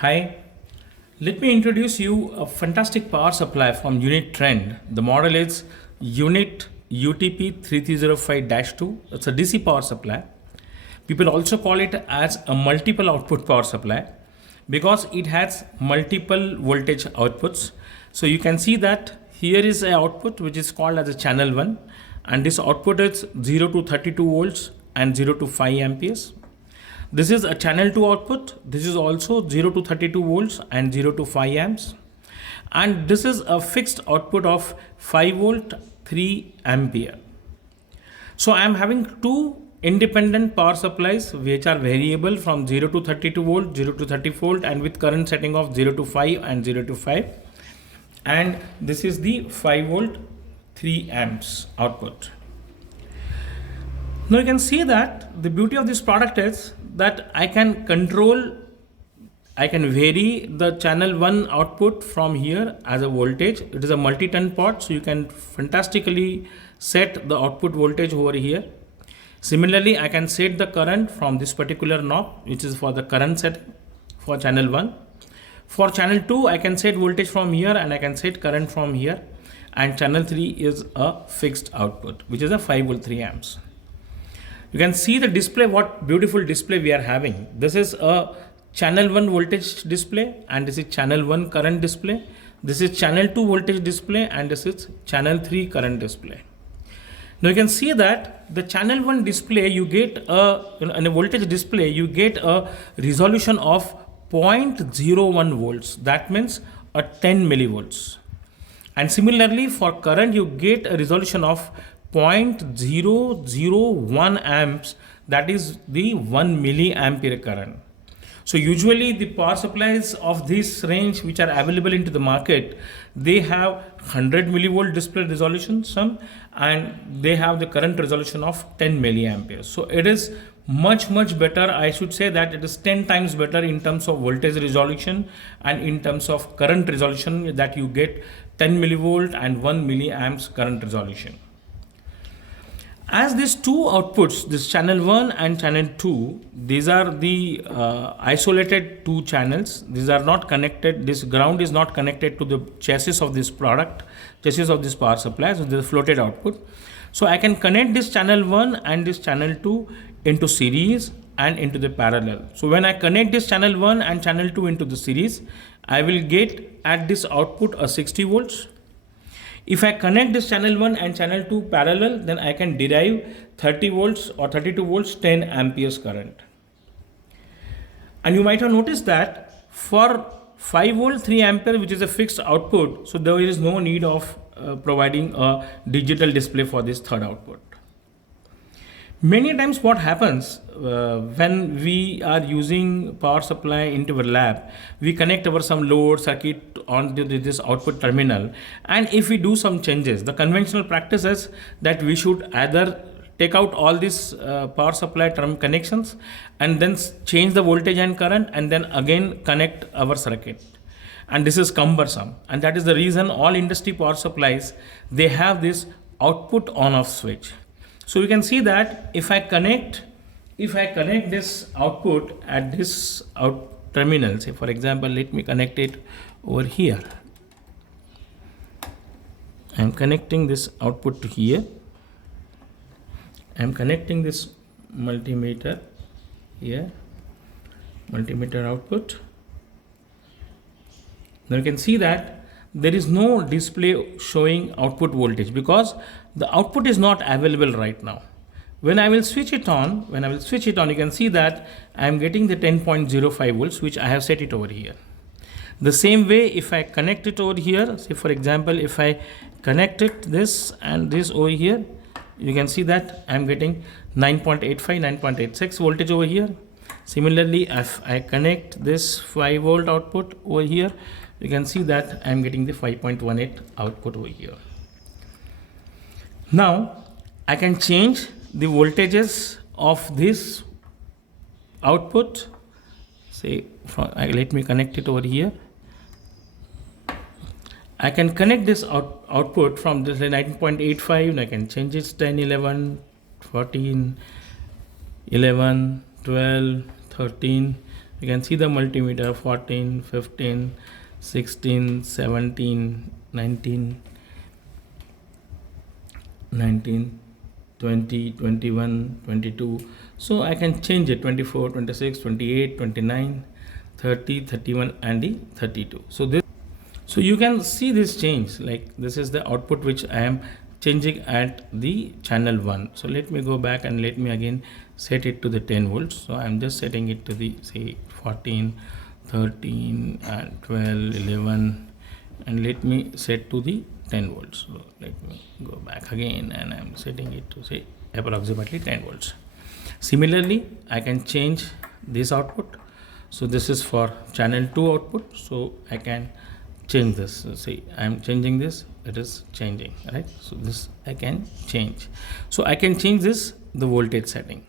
Hi, let me introduce you a fantastic power supply from Unit Trend. The model is Unit UTP3305-II. It's a DC power supply. People also call it as a multiple output power supply because it has multiple voltage outputs. So you can see that here is an output which is called as a channel 1, and this output is 0 to 32 volts and 0 to 5 amperes. This is a channel 2 output. This is also 0 to 32 volts and 0 to 5 amps. And this is a fixed output of 5 volt, 3 ampere. So I am having two independent power supplies which are variable from 0 to 32 volt, 0 to 30 volt, and with current setting of 0 to 5 and 0 to 5. And this is the 5 volt, 3 amps output. Now you can see that the beauty of this product is that I can vary the channel 1 output from here as a voltage. It is a multi-ton pot, so you can fantastically set the output voltage over here. Similarly, I can set the current from this particular knob, which is for the current setting for channel 1. For channel 2, I can set voltage from here and I can set current from here. And channel 3 is a fixed output, which is a 5 volt 3 amps. You can see the display, what beautiful display we are having. This is a channel 1 voltage display, and this is channel 1 current display. This is channel 2 voltage display, and this is channel 3 current display. Now you can see that the channel 1 display, you get in a voltage display, you get a resolution of 0.01 volts. That means a 10 millivolts. And similarly for current, you get a resolution of 0.001 amps, that is the 1 milliampere current. So usually the power supplies of this range which are available into the market, they have 100 millivolt display resolution some, and they have the current resolution of 10 milliamperes. So it is much better. I should say that it is 10 times better in terms of voltage resolution and in terms of current resolution, that you get 10 millivolt and 1 milliamps current resolution. As these two outputs, this channel 1 and channel 2, these are the isolated two channels. These are not connected. This ground is not connected to the chassis of this product, chassis of this power supply. So this is floated output. So I can connect this channel 1 and this channel 2 into series and into the parallel. So when I connect this channel 1 and channel 2 into the series, I will get at this output a 60 volts. If I connect this channel 1 and channel 2 parallel, then I can derive 30 volts or 32 volts, 10 amperes current. And you might have noticed that for 5 volt 3 ampere, which is a fixed output, so there is no need of providing a digital display for this third output. Many times what happens when we are using power supply into our lab, we connect our some load circuit on this output terminal, and if we do some changes, the conventional practice is that we should either take out all these power supply term connections and then change the voltage and current and then again connect our circuit. And this is cumbersome, and that is the reason all industry power supplies, they have this output on off switch. So you can see that if I connect this output at this out terminal, say for example, let me connect it over here. I'm connecting this output to here. I'm connecting this multimeter here, multimeter output. Now you can see that there is no display showing output voltage because the output is not available right now. When I will switch it on, you can see that I am getting the 10.05 volts, which I have set it over here. The same way, if I connect it over here, say for example, if I connect it this and this over here, you can see that I am getting 9.85, 9.86 voltage over here. Similarly, if I connect this 5 volt output over here, you can see that I am getting the 5.18 output over here. Now I can change the voltages of this output. Say, let me connect it over here. I can connect this output from this 9.85, and I can change it 10, 11, 14, 11, 12, 13. You can see the multimeter 14, 15, 16, 17, 19, 20, 21, 22. So I can change it 24, 26, 28, 29, 30, 31 and the 32. So you can see this change, like this is the output which I am changing at the channel 1. So let me go back and let me again set it to the 10 volts. So I'm just setting it to the say 14, 13 and 12, 11 and let me set to the 10 volts. So let me go back again and I'm setting it to say approximately 10 volts. Similarly, I can change this output. So this is for channel 2 output. So I can change this. So see, I'm changing this, it is changing, right? So this I can change. So I can change this, the voltage setting.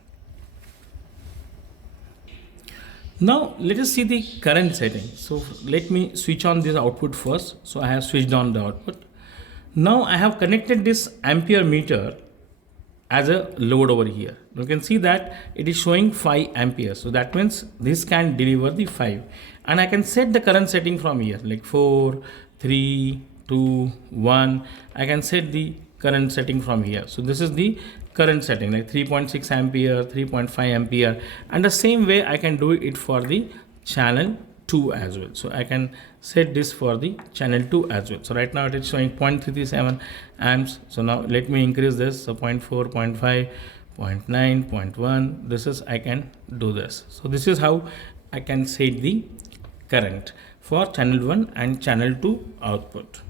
Now let us see the current setting. So let me switch on this output first. So I have switched on the output. Now I have connected this ampere meter as a load over here. You can see that it is showing 5 amperes. So that means this can deliver the 5. And I can set the current setting from here like 4, 3, 2, 1. I can set the current setting from here. So this is the current setting like 3.6 ampere, 3.5 ampere. And the same way I can do it for the channel 2 as well. So I can set this for the channel 2 as well. So right now it is showing 0.337 amps. So now let me increase this. So 0.4, 0.5, 0.9, 0.1. This is I can do this. So this is how I can set the current for channel 1 and channel 2 output.